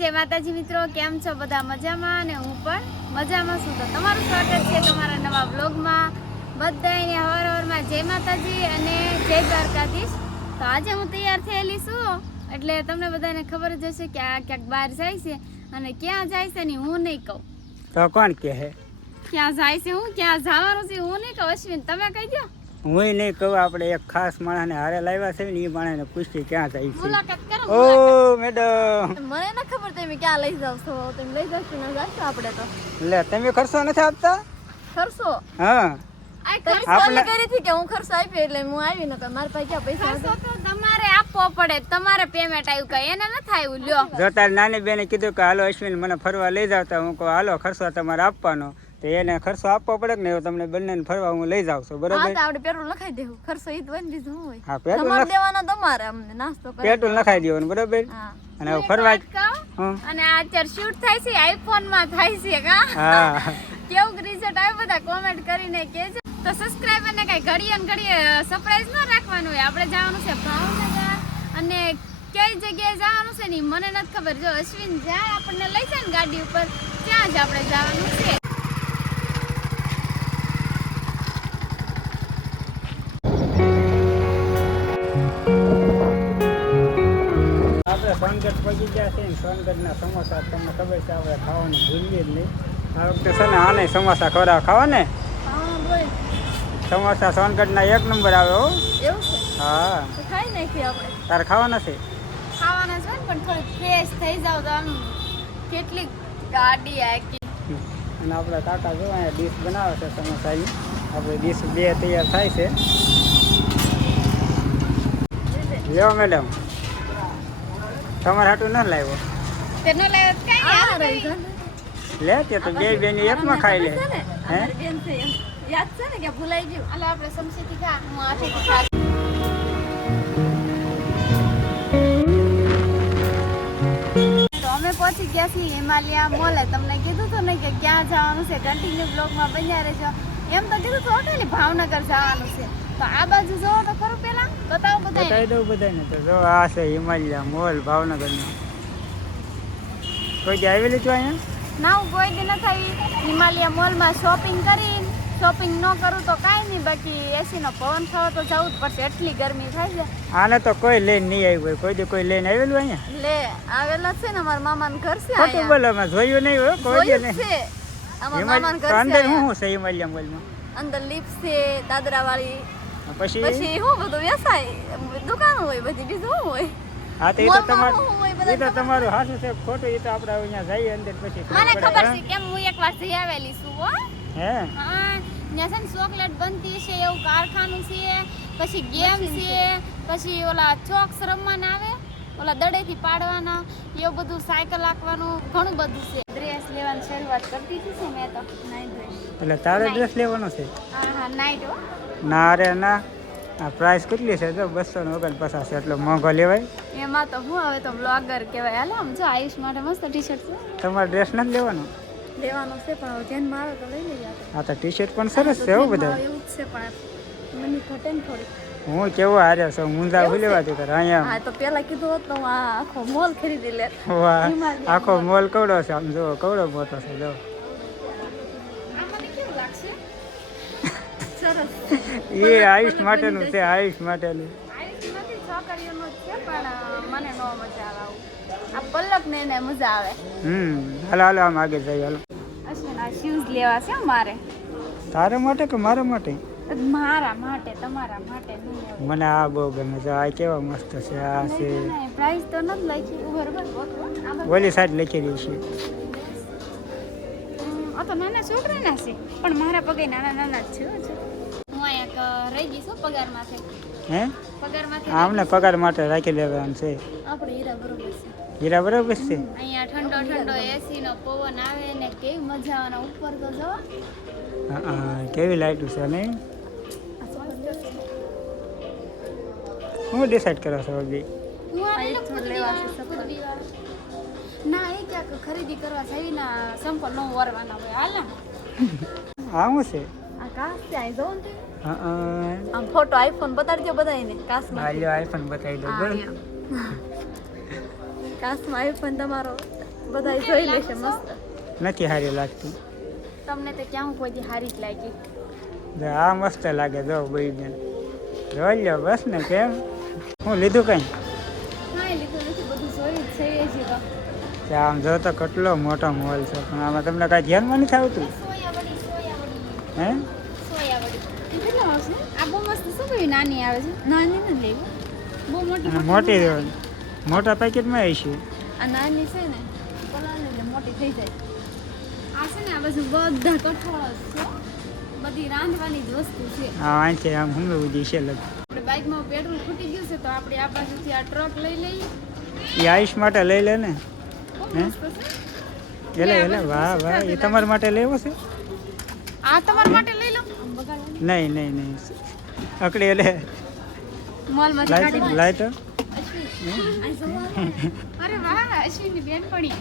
જય માતાજી મિત્રો, કેમ છો બધા? મજામાં? અને હું પણ મજામાં છું. તો તમારું સ્વાગત છે તમારા નવા બ્લોગમાં. બધાને હવારમાં જય માતાજી અને જય દ્વારકાધીશ. તો આજે હું તૈયાર થયેલી છું, એટલે તમને બધાને ખબર જ હશે કે આ ક્યાંક બહાર જાય છે, અને ક્યાં જાય છે ને હું નહીં કહું. તો કોણ કહે ક્યાં જાય છે, હું ક્યાં જવાનું છે હું નહીં કહું. અશ્વિન, તમે કહી દો. હું નહીં કહું. આપણે એક ખાસ માણસને હારે લાવ્યા છે ને, એ માણસને પૂછીએ ક્યાં જાય છે. મુલાકાત કરો. ઓ મેડમ, મને ના ખબર તમે ક્યાં લઈ જાવ છો. તમે લઈ જશો ને જશો આપણે તો. લે તમે ખર્ચો નથી આપતા? ખર્ચો હા, આપણે કરી હતી કે હું ખર્ચો આપ્યો એટલે હું આવી ન કર. મારા પાસે ક્યાં પૈસા હતા? તો તમારે આપવો પડે. તમારે પેમેન્ટ આવ્યું કઈ એને નથી આવ્યું. લ્યો, જો તારી નાની બેને કીધું કે હાલો અશ્વિન મને ફરવા લઈ જાવ, તો હું કહું હાલો ખર્ચો તમારે આપવાનો. તો એને ખર્ચો આપવો પડે કે નહીં? તમને બંનેને ફરવા હું લઈ જાઉં છું, બરાબર? હા, તો આપણે પેટ્રોલ લખાઈ દેવું. ખર્ચો ઈ જ હોય ને, બીજું શું હોય? હા, પેટ્રોલ તમારે દેવાના તમારે, અમને નાસ્તો કરો. પેટ્રોલ નખાઈ દેવાનું, બરાબર? હા. અને હવે ફરવા કહું, અને આ અત્યારે શૂટ થાય છે આઈફોન માં થાય છે કા? હા, કેવું રિઝલ્ટ આવ્યું બધા કોમેન્ટ કરીને કહેજો. તો સબસ્ક્રાઇબર ને કઈ ઘડીએ ને ઘડીએ સરપ્રાઈઝ ન રાખવાનું હોય. આપણે જવાનું છે ભાવનગર, અને કઈ જગ્યાએ જવાનું છે ને મને નથી ખબર. જો અશ્વિન જાય આપણને લઈ જાય ને ગાડી ઉપર, ત્યાં જ આપણે જવાનું છે. આપણે સોનગઢ પહોંચી ગયા છે ને. સોનગઢના સમોસા તમને ખબર છે, આપણે ખાવાનું ભૂલીએ જ નહીં. આ વખતે છે ને આને સમોસા ખાવા ને. હા, બોલ. સમોસા સોનગઢના 1 નંબર આવે હો. એવું છે? હા, તો ખાઈ નાખીએ આપણે. તારે ખાવાના છે? ખાવાના છે ને, પણ થોડી ફ્રેશ થઈ જાવ તો આમ કેટલી ગાડી આખી. અને આપણા કાકા જો અહીંયા ડીશ બનાવે છે સમોસાની. આપણે ડીશ 2 તૈયાર થાય છે. લ્યો મેડમ, તમારે હાટું ન લાવ્યો? તેનો લાવ કઈ નહીં. લે તે તો બે બેની એકમાં ખાઈ લે. હે, બેન છે એમ યાદ છે ને કે ભૂલાઈ ગયું. એટલે આપણે સમસીથી ખા, હું આઠેથી ખા. તો અમે પહોંચી ગયા છીએ હિમાલયા મોલે. તમને કીધું હતું ને કે ક્યાં જવાનું છે, કન્ટિન્યુ બ્લોગમાં બન્યા રહેજો. એમ તો કીધું હતું કે ભાવનગર જવાનું છે. તો આ બાજુ જોવો તો ખરું, પેલા બતાવો બધા. બતાવી દઉં બધાને. તો જો આ છે હિમાલયા મોલ ભાવનગરનો. કોઈ દી આવેલી છો અહીંયા? ના, હું કોઈ દી નથી આવી. હિમાલયા મોલમાં શોપિંગ કરીને, શોપિંગ ન કરું તો કાંઈ નહીં, બાકી એસીનો પવન ખાવા તો જવું જ પડશે, એટલી ગરમી થાય છે. આને તો કોઈ લઈને નહીં આવ્યું હોય. કોઈ દી કોઈ લઈને આવેલું અહીંયા? લે, આવેલા છે ને, અમારા મામાનું ઘર છે ખોટું બોલો, મેં જોયું નહીં હોય કોઈ દી જોયું નહીં. છે. અમારા મામાનું ઘર અંદર છે. શું છે હિમાલયા મોલમાં? અંદર લિફ્ટ છે, દાદરા વાળી. પછી પછી શું બધું વ્યવસાય દુકાનો હોય બધી, બીજું શું હોય? હા, તો એ તો મોલમાં તમારું, શું હોય બધા એ તો તમારું હાથું છે. ખોટું એ તો આપણે અહીંયા જઈએ અંદર પછી મને ખબર ખબર પડે. છે, કેમ હું એકવાર જઈ આવેલી છું. હો, હે, હા, ત્યાં છે ને ચોકલેટ બનતી છે એવું કારખાનું છે, પછી ગેમ છે, પછી ઓલા ચોક્સ રમવાના આવે, ઓલા દડેથી પાડવાના, એવું બધું, સાયકલ હાંકવાનું, ઘણું બધું છે. ડ્રેસ લેવાની શરૂઆત કરતી હતી છે મેં તો. Night dress. એટલે તારે ડ્રેસ લેવાનો છે? હા હા, નાઇટ. હો, ના રે ના, આ પ્રાઇસ કેટલી છે? જો 249, એટલો મોંઘો લેવાય? એમાં તો હું હવે તો બ્લોગર કહેવાય. હાલ, આમ જો આયુષ માટે મસ્ત ટી શર્ટ છે. તમારે ડ્રેસ નથી લેવાનો? લેવાનો છે, પણ હવે ધ્યાનમાં આવે તો લઈ લઈએ આપણે. હા, તો ટી શર્ટ પણ સરસ છે હો બધા. એવું જ છે, પણ મને ઘટે ને થોડી. હું કેવો હાર્યો છું, મુંજા એવું છે? ભૂલેવાથી કરે અહીંયા. હા, તો પેલા કીધું હોત તો હું આ આખો મોલ ખરીદી લે. વાહ, હિમાલયા આખો મોલ કવડો છે. આમ જુઓ, કવડો મોટો છે. જો આ મને કેવું લાગશે? સરસ. એ આયુષ માટેનું છે, આયુષ માટેનું. આયુષ નથી, છોકરીઓનું જ છે, પણ મને નો મજા આવે આવું. આ પલ્લક ને એને મજા આવે. હાલો હાલો, આમ આગળ જઈએ. હાલો. અશ્વિન, આ શૂઝ લેવા છે મારે. તારા માટે કે મારા માટે? મારા માટે, તમારા માટે નહીં લેવા. મને આ બહુ ગમે છે. આ કેવા મસ્ત છે. આ છે, પ્રાઇસ તો નથી લખી. બરોબર, ઓલી સાઈડ લખેલી છે. આ તો નાના છોકરાના છે, પણ મારા પગે નાના નાના જ છે. હું અહીંયા રહી ગઈ છું પગારમાંથી. હે, પગારમાંથી આમને પગાર માટે રાખી લેવાનું છે. આપણે હીરા બરોબર છે. હીરા બરાબર છે. અહીંયા ઠંડો ઠંડો એસી નો પવન આવે ને કેવી મજા આવે. ઉપર તો જો હા, કેવી લાઈટ છે નહીં? હું ડિસાઈડ કરો છો બી? ના, એ ક્યાંક ખરીદી કરવા જઈ ને સંપલ નો વરવાના હોય. હાલ, આ શું છે? આ કાસ છે, આ જો ને. હા, આમ ફોટો આઈફોન બતાડજો બધાને. કાસમાં આઈફોન બતાવી દો. કાસમાં આઈફોન તમારો બધા જોઈ લેશે મસ્ત. નથી સારી લાગતી. તમને તો ક્યાં કોઈ દી હારી જ લાગી. જો આ મસ્ત લાગે જો ભાઈ બેન જોઈ લો બસ ને કેમ હું લીધું કઈ હા એ લીધું નથી બધું જોયું જ છે એ જ તો. આમ જો તો કેટલો મોટો મોલ છે પણ આમાં તમને કાંઈ ધ્યાનમાં નથી આવતું સોયાવડી હે સોયાવડી એ કેટલો આવશે આ બહુ મસ્ત શું કહ્યું નાની આવે છે નાની ને લેવું બહુ મોટી અને મોટી મોટા પેકેટમાં આવી છે આ નાની છે ને કલર એટલે મોટી થઈ જાય આ છે ને આ બાજુ બધા કઠોળ છે બધી રાંધવાની જ વસ્તુ છે હા અહીંથી આમ હમણાં છે લગ આપણે બાઇકમાં પેટ્રોલ ખૂટી ગયું છે તો આપણે આ બાજુથી આ ટ્રક લઈ લઈએ એ આયુષ માટે લઈ લે ને બહુ હે? મસ્ત છે એટલે વાહ વાહ એ તમારા માટે લેવો છે આ તમારા માટે લઈ લો આમ બગાડવાની નહીં નહીં અકડી એટલે મોલમાંથી કાઢી લાઈટ અરે વાહ અશ્વિની બેનપણી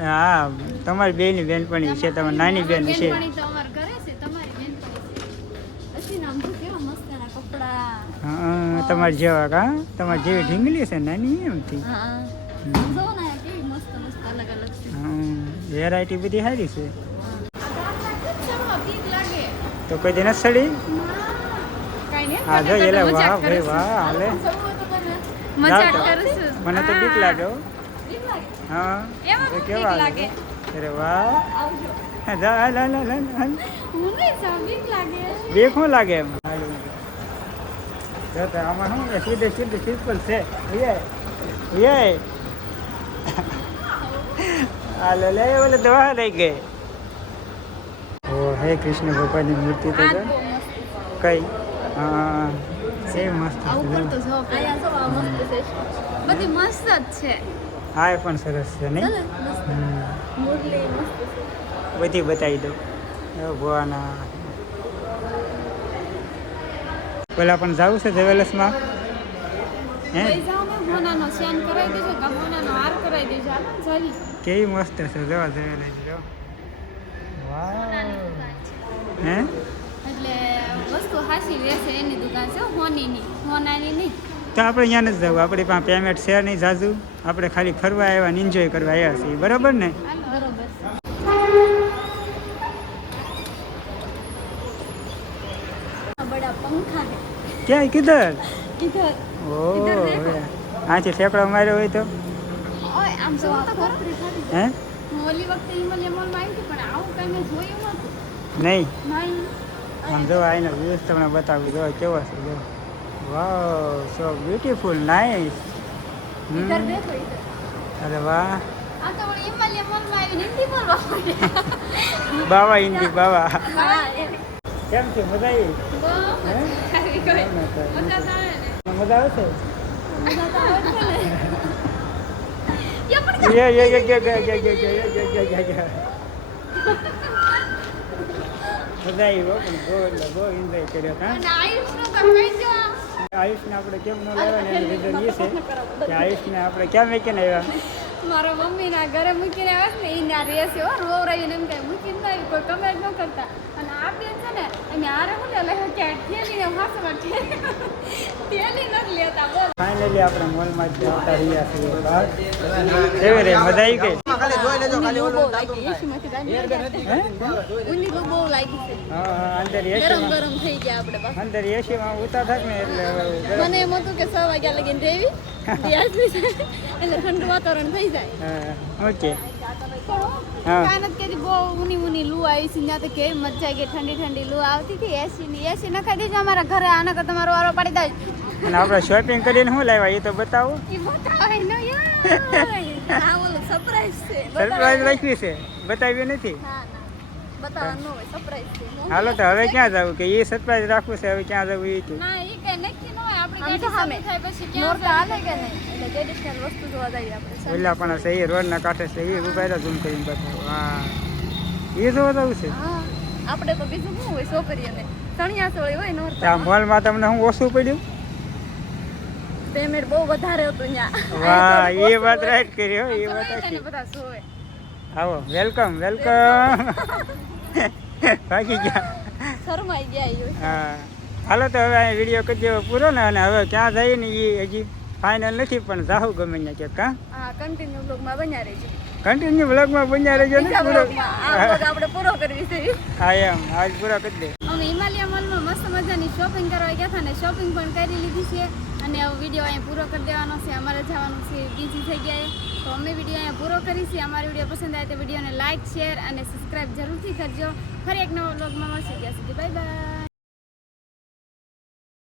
હા તમારી બેની બેનપણી છે તમારી નાની બેન છે બેનપણી તો અમાર ઘરે છે તમારી બેનપણી છે અશ્વિન આમ તો કેવા મસ્ત એના કપડા હા તમારી જેવા કા તમારી જેવી ઢીંગલી છે નાની એમથી હા જો ને કેવી મસ્ત મસ્ત અલગ અલગ છે વેરાયટી બધી સારી છે બીક લાગે તો કોઈ દિન સડી કાઈ નહીં હા જો એટલે વાહ ભાઈ વાહ હાલે મજાક જાઓ તો. કરું છું મને તો બીક લાગે હો. બીક લાગે હા એમાં તો બીક કેવા લાગે અરે વાહ આવજો હા, જા હાલ હાલ હાલ હાલ હાલ. હું નહીં સાવ બીક લાગે બીક શું લાગે એમ હાલ. જો તો આમાં શું છે સીધે સીધું સિમ્પલ છે હાલો લે ઓલે દવા લઈ ગઈ ઓ હે કૃષ્ણ ભગવાનની મૂર્તિ તો આ જો. બહુ મસ્ત કઈ હા છે મસ્ત આવું છે. કરતો જો આયા જો આ મસ્ત છે બધી મસ્ત જ છે હા એ પણ સરસ છે નહીં ચાલે મસ્ત હમ. મુરલી મસ્ત છે બધી બતાવી દઉં ભગવાના પેલા પણ જવું છે જ્વેલર્સમાં હે લઈ જાઓ ને મોનાનો સ્યાન કરાવી દેજો કે મોનાનો હાર કરાવી દેજો હાલો ને જરી કેવી મસ્ત છે જોવા જ્વેલર્સ જો વાહ હે એટલે વસ્તુ હાસી રહેશે એની દુકાન છે હોનીની હોનાની નહીં તો આપણે અહીંયા નથી જવું આપણી પાસે પેમેન્ટ છે નહીં જાજુ આપણે ખાલી ફરવા આવ્યા ને એન્જોય કરવા આવ્યા છીએ બરાબર ને બરોબર બડા પંખા હે ક્યાં કિધર ઇધર ઓ ઇધર દેખો આથી ઠેકડો માર્યો હોય તો ઓય આમ જો તો ખરો હે હું ઓલી વખતે હિમાલય મોલમાં આવી હતી પણ આવું કઈ મેં જોયું નહોતું નહીં નહીં આમ જો આનો વ્યૂઝ તમને બતાવું જો કેવો છે જો વાવ સો બ્યુટીફુલ નાઇસ ઇધર દેખો ઇધર અરે વાહ આ તો વળી હિમાલય મોલમાં આવીને હિન્દી બોલવા માંડ્યા. બાવા હિન્દી બાવા હા એ કેમ છે મજા આવી બહુ હે? મજા આવી ગઈ મજા તો આવે ને મજા આવશે મજા તો આવે છે ને યા પણ યે યે યે યે યે યે યે યે યે યે મજા આવી હો પણ બહુ એન્જોય કર્યો હા અને આયુષનું તો કહી દો આયુષને આપણે કેમ ન લાવ્યા ને એનું રીઝન એ છે કે આયુષને આપણે ક્યાં મૂકીને આવ્યા મારા મમ્મીના ઘરે મૂકીને આવે છે ને એ ના રહેશે હો રોવરાઈને એમ કાંઈ મૂકીને ના આવી કોઈ કમેન્ટ ન કરતા અને આ બેન છે ને એને આરે હું લે કે ઠેલીને હાથમાં ઠેલી નથી લેતા બોલ ફાઇનલી આપણે મોલમાં જ આવતા રહ્યા છીએ બહાર કેવી રે મજા આવી ગઈ ઉની બહુ લાગી છે હા હા અંદર ગરમ એસીમાં ગરમ થઈ ગયા આપણે બસ અંદર એસીમાં ઉતા થાક ને એટલે હવે ગરમ. મને એમ હતું કે 6 વાગ્યા લગીને રેવી એટલે ઠંડુ વાતાવરણ થઈ જાય હા ઓકે હા. કાનત કે બહુ ઊની લૂ આવી છે ત્યાં તો કેવી મજા આવી ગઈ ઠંડી ઠંડી લૂ આવતી હતી એસી નખાઈ દેજો અમારા ઘરે આના કરતા તમારો વારો પાડી દે અને આપણે શોપિંગ કરીને શું લાવ્યા એ તો બતાવો એ બતાવે ન યાર હા ઓલો સરપ્રાઈઝ છે સરપ્રાઈઝ રાખ્યું છે બતાવ્યું નથી ના ના બતાવવાનું ન હોય સરપ્રાઈઝ છે હાલો તો હવે ક્યાં જવું કે એ સરપ્રાઈઝ રાખવું છે હવે ક્યાં જવું એ ના એ કઈ નક્કી ન હોય આપણી ગાડી સામે થાય પછી ક્યાં હાલે કે નહીં એટલે ટ્રેડિશનલ વસ્તુ જોવા જઈએ આપણે ઓલા પણ છે એ રોડના કાંઠે છે એ ઉભા ઝૂમ કરીને બતાવો હા એ જોવા જવું છે હા આપણે તો બીજું શું હોય છોકરીઓને ચણિયા ચોળી હોય આ નોરતા મોલમાં તમને શું ઓછું પડ્યું પેમેન્ટ બહુ વધારે હતું ત્યાં વાહ એ વાત રાઈટ કરી હો એ વાત જોઈ સાચી. તને બધા જોવે આવો વેલકમ ભાગી ગયા શરમાઈ ગયા ઈ. હા હાલો તો હવે આ વિડીયો કરી દેવો પૂરો ને અને હવે ક્યાં જઈએ ને એ હજી ફાઇનલ નથી પણ જાહુ ગમે ત્યાં ક્યાંક કા હા કન્ટિન્યુ બ્લોગમાં બન્યા રહેજો કન્ટિન્યુ બ્લોગમાં બન્યા રહેજો ને બીજા પૂરો બ્લોગમાં આ બ્લોગ આપણે પૂરો કરવી છે હા એમ આજ પૂરો કરી દે અમે હિમાલયા મોલમાં મસ્ત મજાની શોપિંગ કરવા ગયા હતા ને શોપિંગ પણ કરી લીધી છે અને હવે વિડીયો અહીંયા પૂરો કરી દેવાનો છે અમારે જવાનું છે બીજી જગ્યાએ તો અમે વિડીયો અહીંયા પૂરો કરીશું અમારો વિડીયો પસંદ આવે તો વિડીયોને લાઇક શેર અને સબસ્ક્રાઈબ જરૂરથી કરજો ફરી એક નવો બ્લોગમાં મળશે ત્યાં સુધી બાય બાય